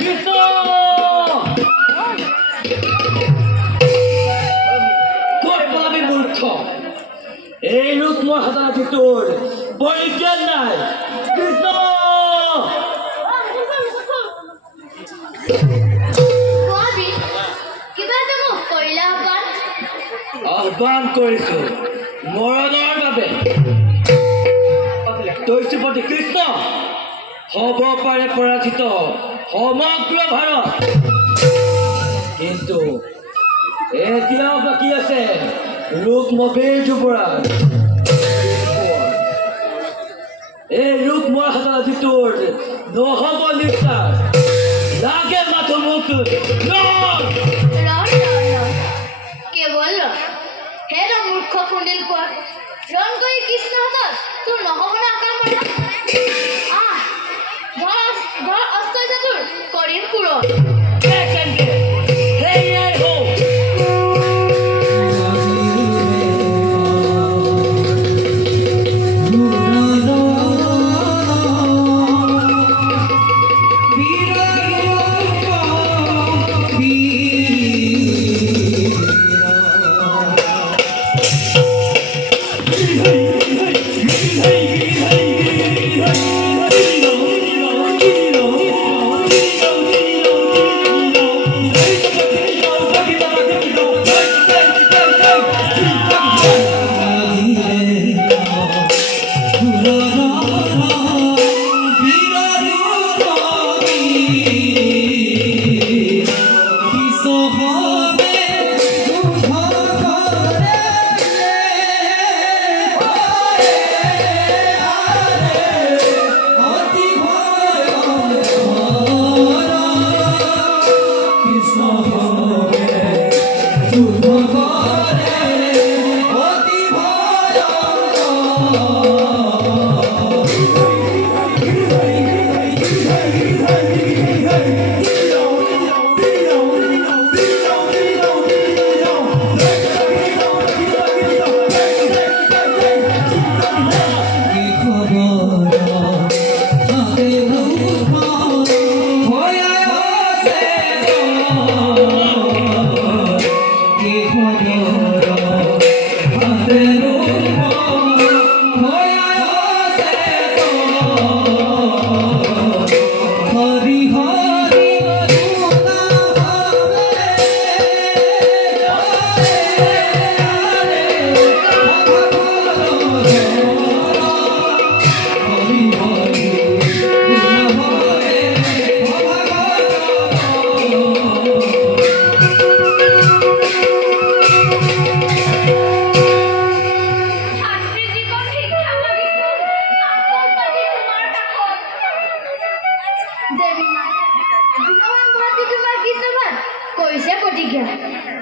কৃষ্ণ তোৰ পাবি মূৰ্খ এই ৰূপ মোৰ হাত আছে তোৰ পৰিজ্ঞান নাই কৃষ্ণ আহ্বান কৰিছো মৰণৰ বাবে তৈশ্ৰীপতি কৃষ্ণ হ'ব পাৰে পৰাজিত সমগ্ৰ ভাৰত কিন্তু এতিয়াও বাকী আছে ৰুক্মবীৰ যুৱৰাজ এই ৰূপ মোৰ হাতত আজি তোৰ নহ'ব নিষ্ঠাৰ লাগে মাথো মোক কেৱল হে মূৰ্খ কুণ্ডিল কোৱা ৰণ কৰি কৃষ্ণ হাতত তোৰ নহ'ব না কামনা ঘৰ অস্ত্ৰ তোৰ কৰিম পূৰণ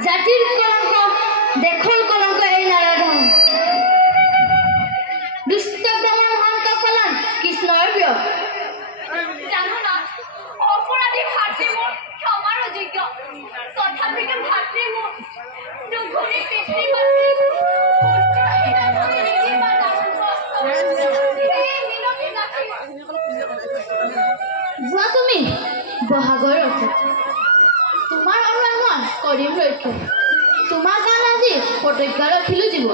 জাতিৰ কলংক দেশৰ কলংক এই নাৰাধন দুষ্ট দমন হন্ত ফলন কৃষ্ণৰ প্ৰিয় জানো না অপৰাধী ভাতৃ মোৰ ক্ষমাৰ অযোগ্য তথাপিকে ভাতৃ মোৰ দুগুণী পিতৃ যোৱা তুমি বহাগৰ ৰথত তোমাৰ অনুৰাগন কৰিম ৰক্ষা তোমাৰ গান আজি প্ৰতিজ্ঞা ৰাখিলো জীৱ